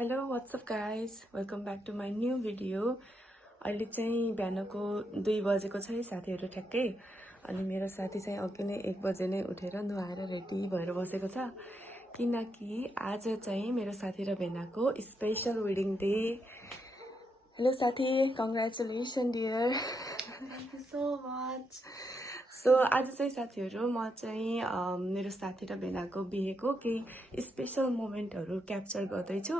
Hello what's up guys welcome back to my new video. अहिले चाहिँ बिहानको 2 बजेको छ है साथीहरू ठ्याक्कै। अनि मेरो साथी चाहिँ अघि नै 1 बजे नै उठेर नुहाएर रेडी भएर बसेको छ किनकि आज चाहिँ मेरो साथी र भेनाको स्पेशल वेडिङ डे। हेलो साथी, congratulation dear. Thank you so much. So आज चाहिँ साथीहरू म चाहिँ मेरो साथी र भेनाको बिहेको केही स्पेशल मोमेन्टहरू क्याप्चर गर्दैछु।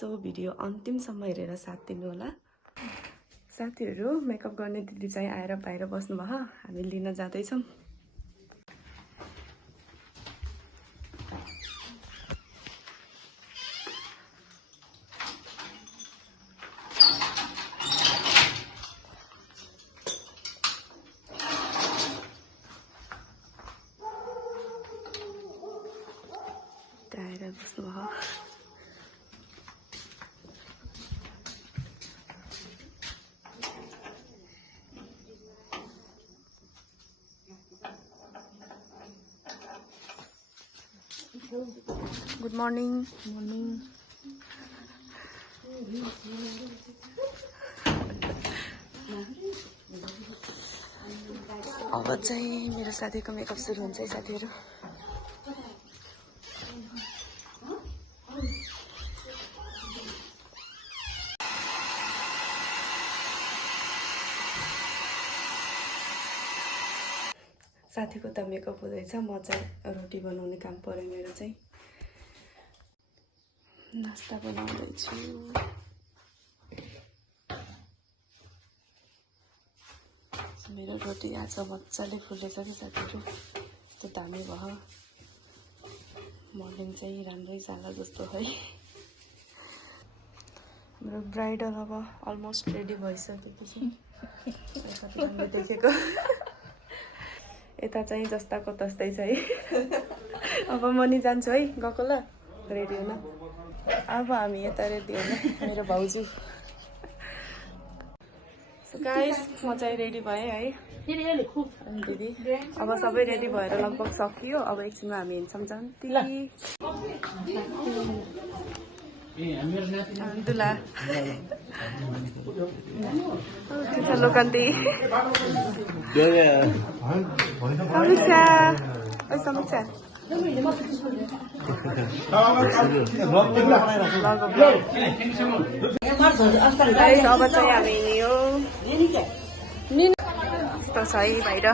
सो भिडियो अन्तिमसम्म हेरेर साथ दिनु होला। साथीहरू मेकअप गर्ने दिदी चाहिँ आएर बाहिर बस्नुभयो, हामी लिन जाँदैछौँ। आएर बस्नुभयो। Good morning. अब चाहिँ मेरो साथीको मेकअप सुरु हुन्छ है साथीहरू। साथीको त मेकअप हुँदैछ, म चाहिँ रोटी बनाउने काम पर्यो मेरो चाहिँ। नास्ता बनाउँदैछु। मेरो रोटी आज मजाले फुलेछ कि साथीहरू, त्यो दामी भयो। मर्निङ चाहिँ राम्रै जाला जस्तो है। हाम्रो ब्राइडल अब अलमोस्ट रेडी भइसकेको छ। राम्रो देखेको। यता चाहिँ जस्ताको तस्तै छ है। अब म नि जान्छु है, गएको ल रेडी हुन। अब हामी यता रेडी हुन, मेरो भाउजू। सो गाइस म चाहिँ रेडी भएँ है। दिदी अब सबै रेडी भएर लगभग सकियो। अब एकछिनमा हामी हिँड्छौँ जन्ती। दुला लोकन्ती समीक्षा। ओइ समीक्षा अब चाहिँ हामी हिँड्यो यस्तो छ है बाहिर।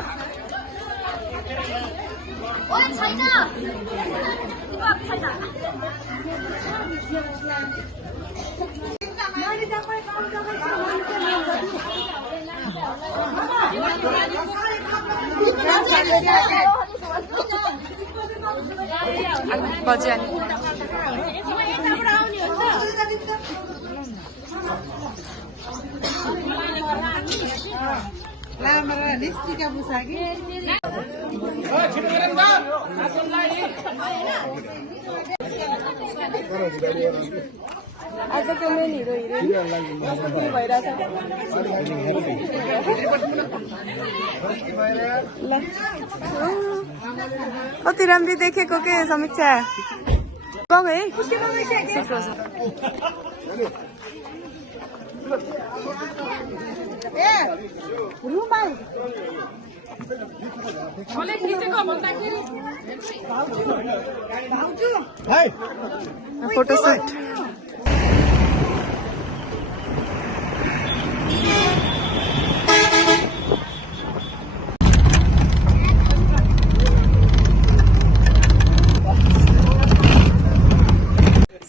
बज्यो आजको मेन हिरो हिरोइन कस्तो फिल भइरहेछ ल। कति राम्री देखेको के समीक्षा। गएको है फोटोसुट।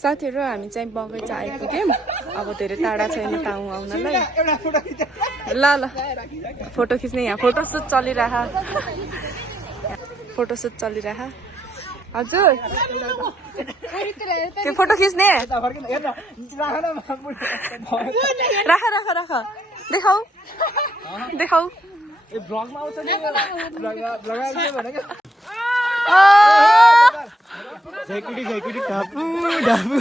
साथीहरू हामी चाहिँ बगैँचा आइपुग्यौँ। अब धेरै टाढा छैन टाउन आउनलाई। ल ल फोटो खिच्ने, यहाँ फोटोसुट चलिरह। फोटोसुट चलिरह। हजुर के फोटो खिच्ने? राख राख राख, देखाऊ देखाऊ। झैकुटी ढापु ढापु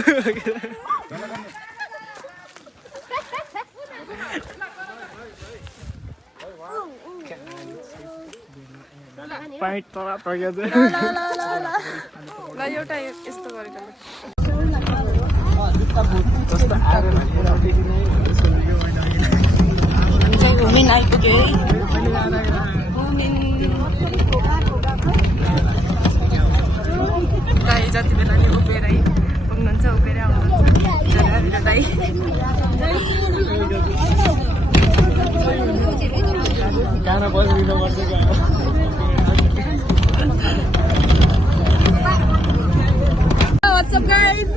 पाइट तला पग्यो ल एउटा यस्तो गरेको चाहिँ हुमिन आइपुग्यो है हुमिन दाइ जति बेला नि उभिएरै पुग्नुहुन्छ उभिएर आउनुहुन्छ दाइ गाना बजिदिनु पर्छ What's up guys?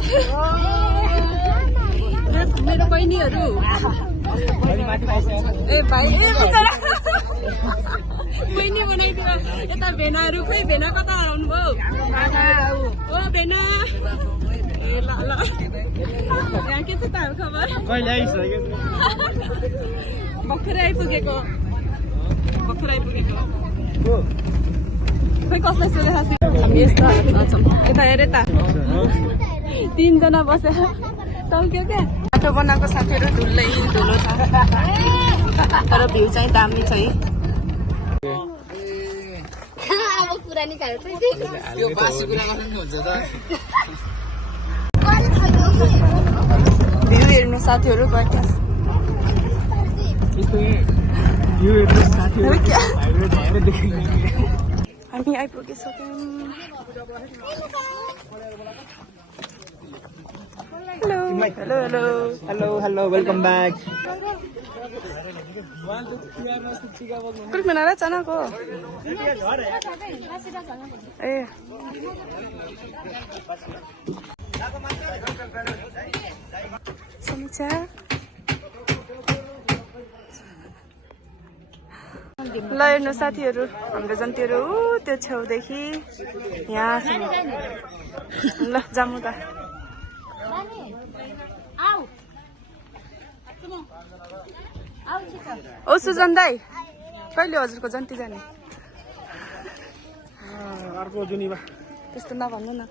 मेरो बहिनीहरू ए भाइ ए बिचरा बहिनी बनाइदियो यता भेनाहरू खोइ भेना कता हराउनु भयो ओ भेना ए ल ल यहाँ के छ त खबर कहिले आइसक्यो भर्खरै आइपुगेको खोइ कसलाई सोधेको यस्तो हालतमा छौँ यता हेर यता 3 जना बसेर टल्क्यो क्या बाटो बनाएको साथीहरू धुलै धुलो छ तर भ्यू चाहिँ दामी छ है भ्यू हेर्नु साथीहरू गयो हामी आइपुगिसक्यौँ हेलो वेलकम ब्याक कुलमिनारा चनाको ए समीक्षा ल हेर्नु साथीहरू हाम्रो जन्तीहरू त्यो छेउदेखि यहाँसम्म ल जामु त ओ सुजन दाई कहिले हजुरको जन्ती जाने अर्को जुनीमा त्यस्तो नभन्नु न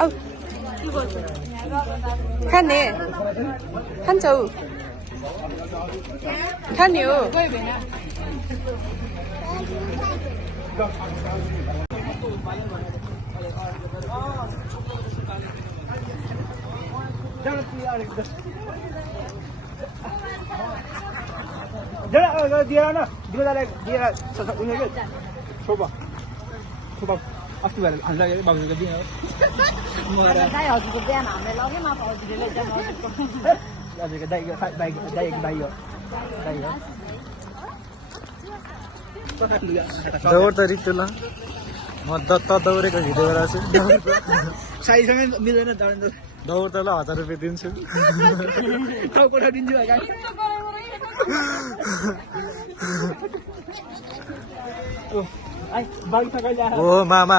आऊ खाने खान्छौ खाने हो अस्ति भएर हामीलाई बाबुको दिएँ हजुरको बिहान हामीलाई लग्यो न हजुरले हजुरको दाइ हो दौड त रिक्तो ल म दौडेको भिडियो गराएको छु साईसँग मिल्दैन दौड त ल 1000 रुपियाँ दिन्छु टाउको दिन्छु ओ मामा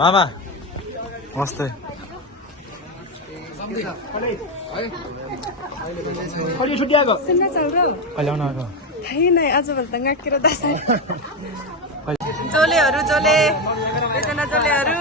मामा मस्तै सुन्न चाउरो कहिले आउनु आएको छैन आजभोलि त गाकेर दसैँ जोलेहरू जोले एकजना जोलेहरू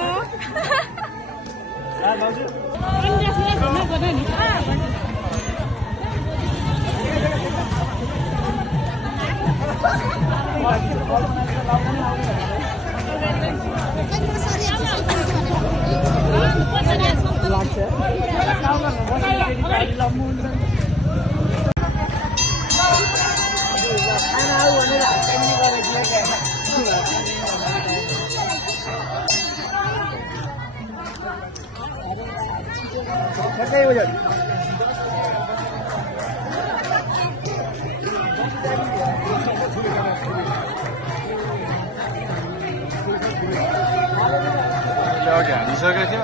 अघि हालिसकेको थियो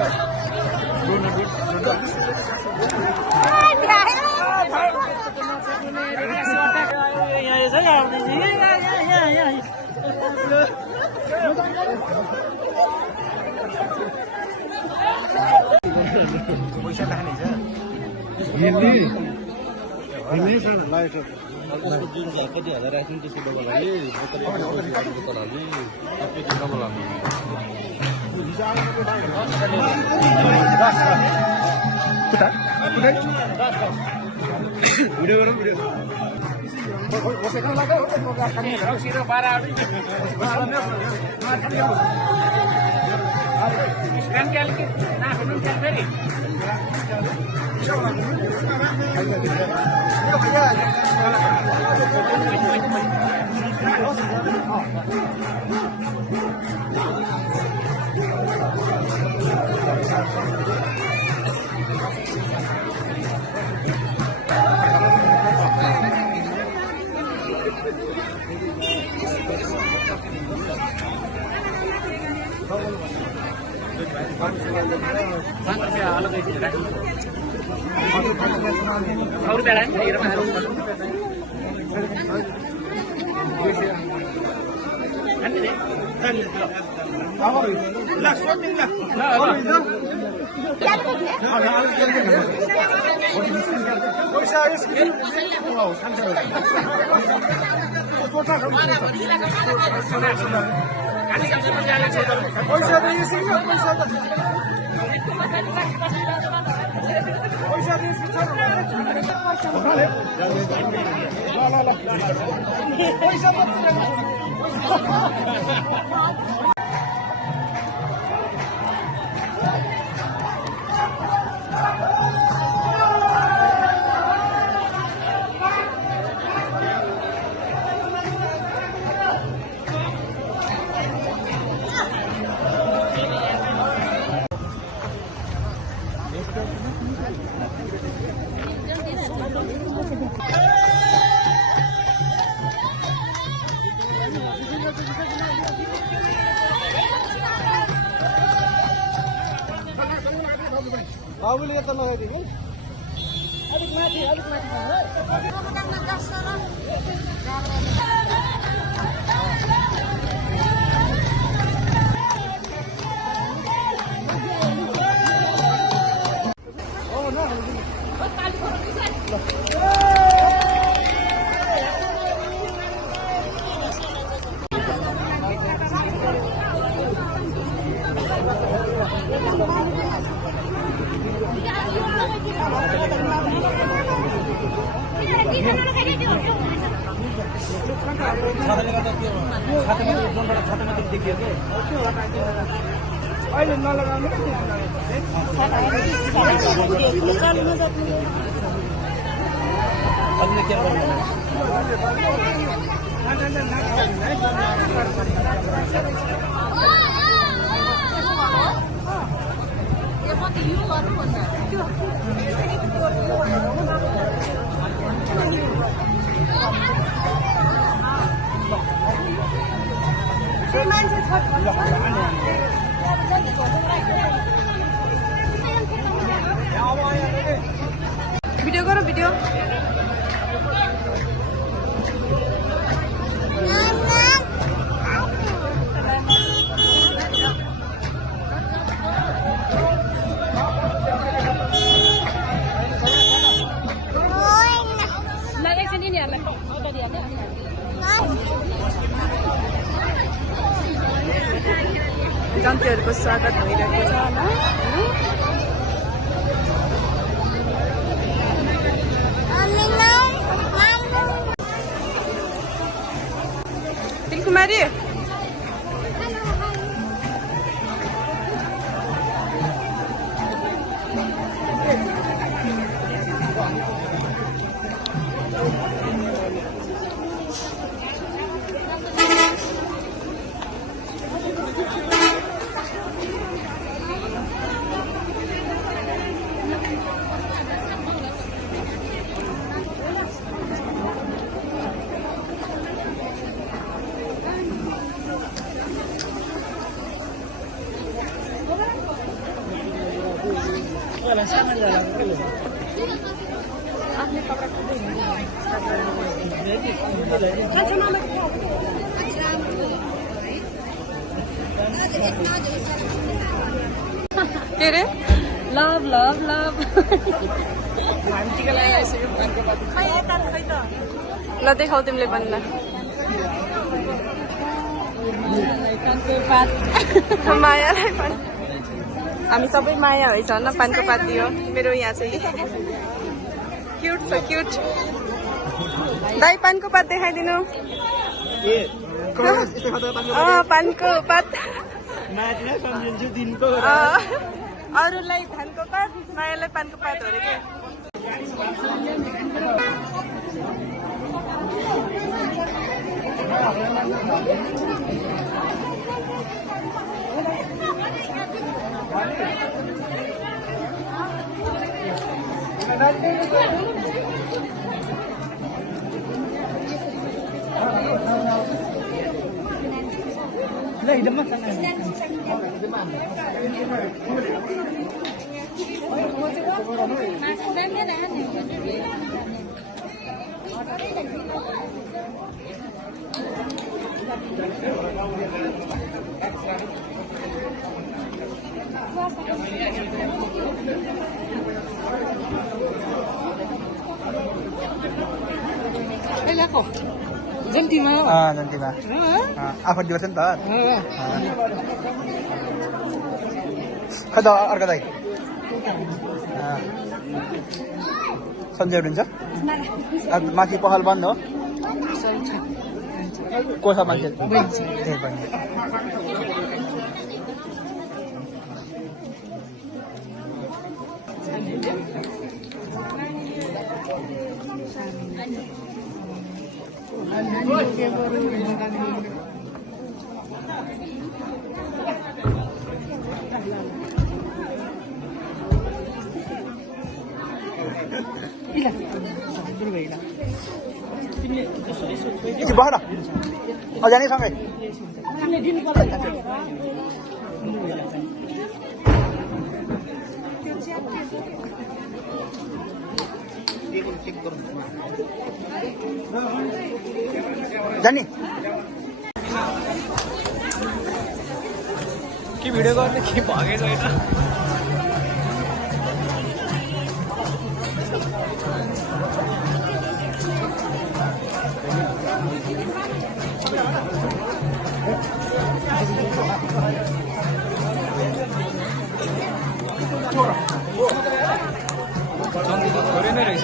पैसा राख्ने छ उसको जुन कति हजार राख्छौँ त्यसको डबल हाल्यो बोतल डबल हाल्यो सबै डबल हाल्नु भिडियो गरौँ भिडियो बाबुले यता लगाइदिनु अलिक माथि अहिले नलगाउने भिडियो गरौँ भिडियो जन्तीहरूको स्वागत भइरहेको छ तिलकुमारी के रे लभ लभ लभ ल देखाऊ तिमीले भन्दा पानको पात मायालाई पनि हामी सबै माया है झन् पानको पात दियो मेरो यहाँ चाहिँ क्युट छ क्युट दाइ पानको पात देखाइदिनु पानको पात अरूलाई धानको पात मायालाई पानको पात हो अरे के जन्तीमा जन्तीमा आफू दिवस नि त खै त अर्को दाइ सन्चै हुनुहुन्छ माथि पहल बन्द हो को छ मान्छे बस न जाने सँगै जाने के भिडियो गर्ने के भगेछ होइन थोरै नै रहेछ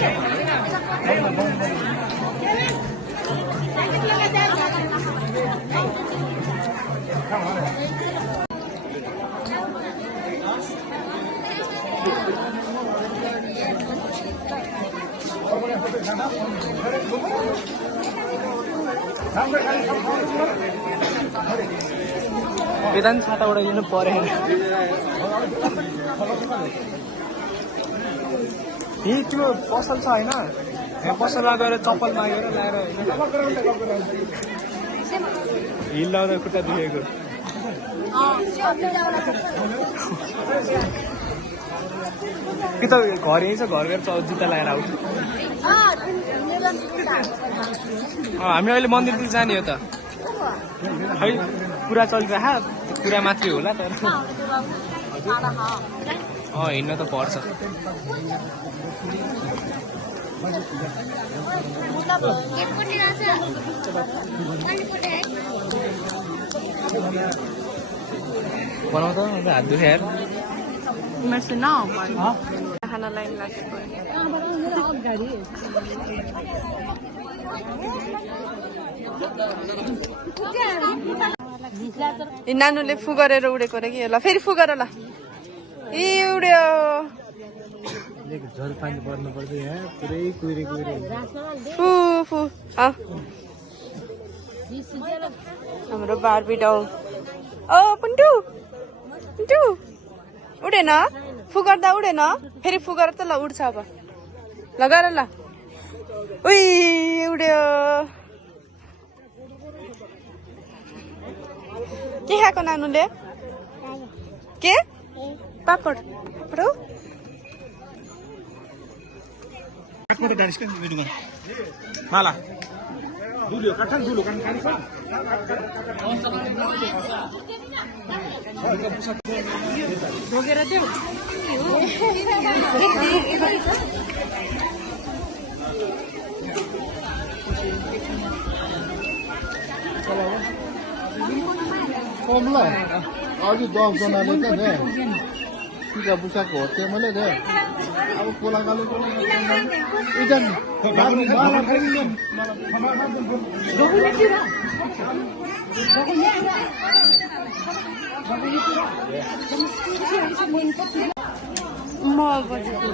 वेदान्त छाता उडाइदिनु परेन यही त्यो पसल छ होइन यहाँ पसलमा गएर चप्पल मागेर ल्याएर हिल लाउँदा खुट्टा दुखेको कि त घर यहीँ छ घर गएर जुत्ता लगाएर आउँछ हामी अहिले मन्दिरतिर जाने हो त खै कुरा चलिरह कुरा मात्रै होला तर हिँड्न त पर्छ बनाउँछ हात दुखे यार खाना लाइन लागेको नानुले फु गरेर उडेको रे कि ल फेरि फु गर ल ए उड्यो झलपानी पर्नु पर्छ यहाँ पुरै कुहिरे कुहिरे फु फु हाम्रो बार्बी डल ओ पुन्टु पुन्टु उडेन फु गर्दा उडेन फेरि फु गर त ल उड्छ अब ल गर ल उइ उड्यो के खाएको नानुले के पापड पापड हो माला भोगेर देऊ कमला अझै 10 जनाले त दे टिका बुसाको होते मैले दे अब कोलाकाले इजन माला खाइदिनु म बजेको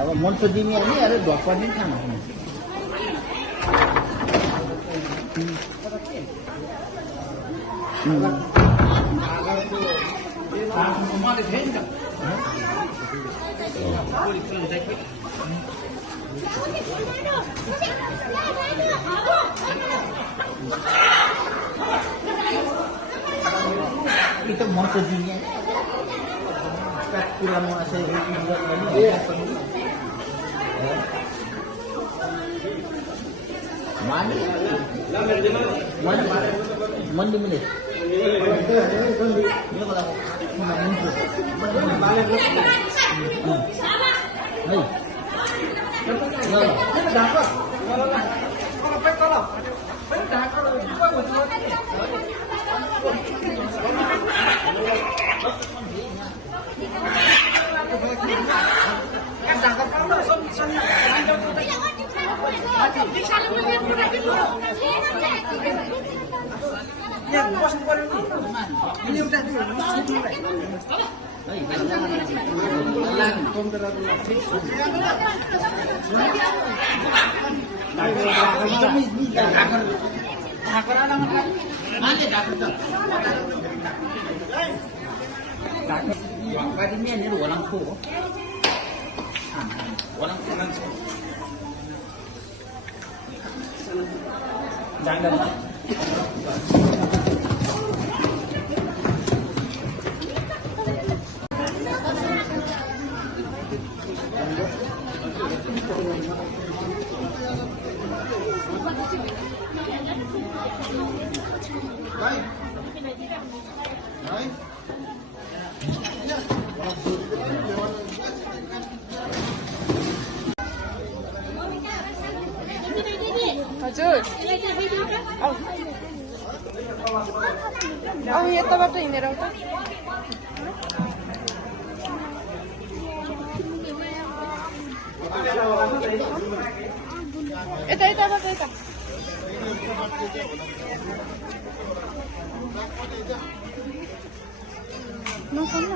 अब मन तो दिने अनि अरे ढोका पनि खानु itu मन तो दिने पुरानो चाहिँ मंडी मिले हजुर यताबाट हिँडेर आउँछ यता यताबाट यता नसम्म